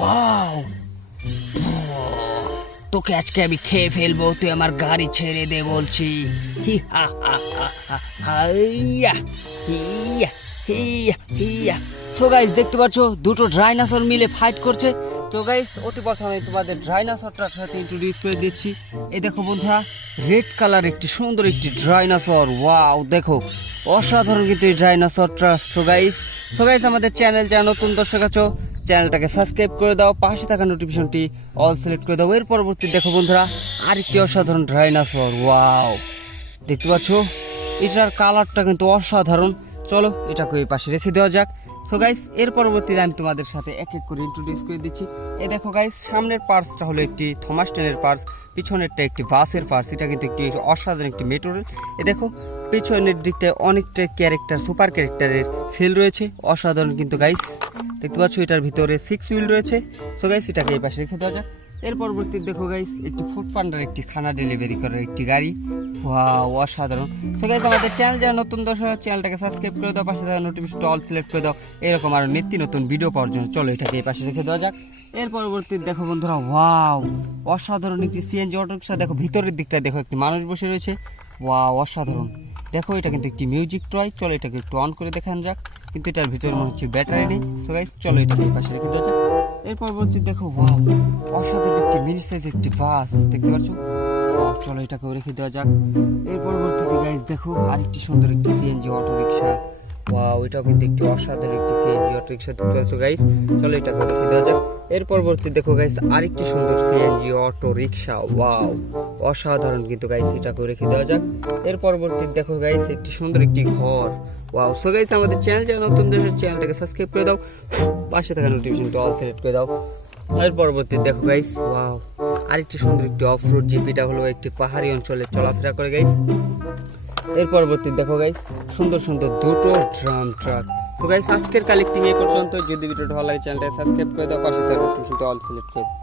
Wow, তোকে আজকে আমি খেয়ে ফেলবো, তুই আমার গাড়ি ছেড়ে দে বলছি। হি হা হা হা হা, হাইয়া হিয়া হিয়া হিয়া। তো গাইস দেখতে পাচ্ছ দুটো ডাইনোসর মিলে ফাইট করছে। তো গাইস অতি প্রথমে তোমাদের ডাইনোসরটার সাথে ইন্ট্রোডিউস করে দিচ্ছি। এই দেখো বন্ধুরা, রেড কালার একটি সুন্দর একটি ডাইনোসর। ওয়াও, দেখো অসাধারণ কিন্তু এই ডাইনোসরটা। তো গাইস আমাদের চ্যানেল যারা নতুন দর্শক আছো, চ্যানেলটাকে সাবস্ক্রাইব করে দাও, পাশে থাকা নোটিফিকেশনটি অল সিলেক্ট করে দাও। এর পরবর্তী দেখো বন্ধুরা আরেকটি অসাধারণ ডাইনোসর। ওয়াও, দেখতে পাচ্ছ এটার কালারটা কিন্তু অসাধারণ। চলো এটাকে এই পাশে রেখে দেওয়া যাক। তো গাইস এর পরবর্তীতে আমি তোমাদের সাথে এক এক করে ইন্ট্রোডিউস করে দিচ্ছি। এই দেখো গাইস, সামনের পার্টসটা হলো একটি থমাস টেনের পার্টস, পিছনেরটা একটি বাসের পার্টস। এটা কিন্তু একটি অসাধারণ একটি মেটেরিয়াল। এই দেখো পিছনের দিকটায় অনেকটা ক্যারেক্টার, সুপার ক্যারেক্টারের ফিল রয়েছে, অসাধারণ কিন্তু গাইস। দেখতে পাচ্ছ এটার ভিতরে 6 হুইল রয়েছে। তো গাইস এটাকে এই পাশে রেখে দেওয়া যাক। এর পরবর্তী দেখো গাইস, একটি ফুড পান্ডার একটি খানা ডেলিভারি করার একটি গাড়ি। ওয়াও, অসাধারণ। তো গাইস আমাদের চ্যানেল যারা নতুন দর্শক, চ্যানেলটাকে সাবস্ক্রাইব করে দাও, পাশে থাকা নোটিফিকেশনটা অল সিলেক্ট করে দাও এরকম আরো নিত্য নতুন ভিডিও পাওয়ার জন্য। চলো এটাকে এই পাশে রেখে দেওয়া যাক। এর পরবর্তী দেখো বন্ধুরা, ওয়াও অসাধারণ একটি সিএনজি অটোরিকশা। দেখো ভিতরের দিকটায় দেখো একটি মানুষ বসে রয়েছে। ওয়াও, অসাধারণ। দেখো এটা কিন্তু একটি মিউজিক টয়। চলো এটাকে একটু অন করে দেখান যাক, কিন্তু এটার ভিতরে মনে হচ্ছে ব্যাটারি নেই। তো গাইস চলো এটাকে এই পাশে রেখে দেওয়া যাক। এর পরবর্তী দেখো, ওয়াও অসাধারণ একটি মিনি সাইজ একটি বাস, দেখতে পাচ্ছ। চলো এটাকেও রেখে দেওয়া যাক। এর পরবর্তীতে গাইস দেখো আরেকটি সুন্দর একটি সিএনজি অটো রিক্সা। ওয়াও, এটাও কিন্তু একটি অসাধারণ একটি সিএনজি অটো রিক্সা, দেখতে পাচ্ছ গাইস। চলো এটাকেও রেখে দেওয়া যাক। এর পরবর্তী দেখো গাইস আরেকটি সুন্দর সিএনজি অটো রিক্সা। ওয়াও, অসাধারণ কিন্তু গাইস, এটাকেও রেখে দেওয়া যাক। এর পরবর্তী দেখো গাইস একটি সুন্দর একটি ঘর। ওয়াও, সো গাইস আমাদের চ্যানেল যারা নতুন দর্শক, চ্যানেলটাকে সাবস্ক্রাইব করে দাও, পাশে থাকা নোটিফিকেশনটা অল সিলেক্ট করে দাও। এর পরবর্তী দেখো গাইস, ওয়াও আরেকটি সুন্দর একটি অফ রোড জিপ। এটা হলো একটি পাহাড়ি অঞ্চলে চলাফেরা করে গাইস। এর পরবর্তী দেখো গাইস সুন্দর সুন্দর দুটো ড্রাম ট্রাক। তো গাইস আজকের কালেক্টিং এই পর্যন্ত। যদি ভিডিওটা ভালো লাগে চ্যানেলটা সাবস্ক্রাইব করে দাও, পাশে থাকা নোটিফিকেশনটা অল সিলেক্ট করে দাও।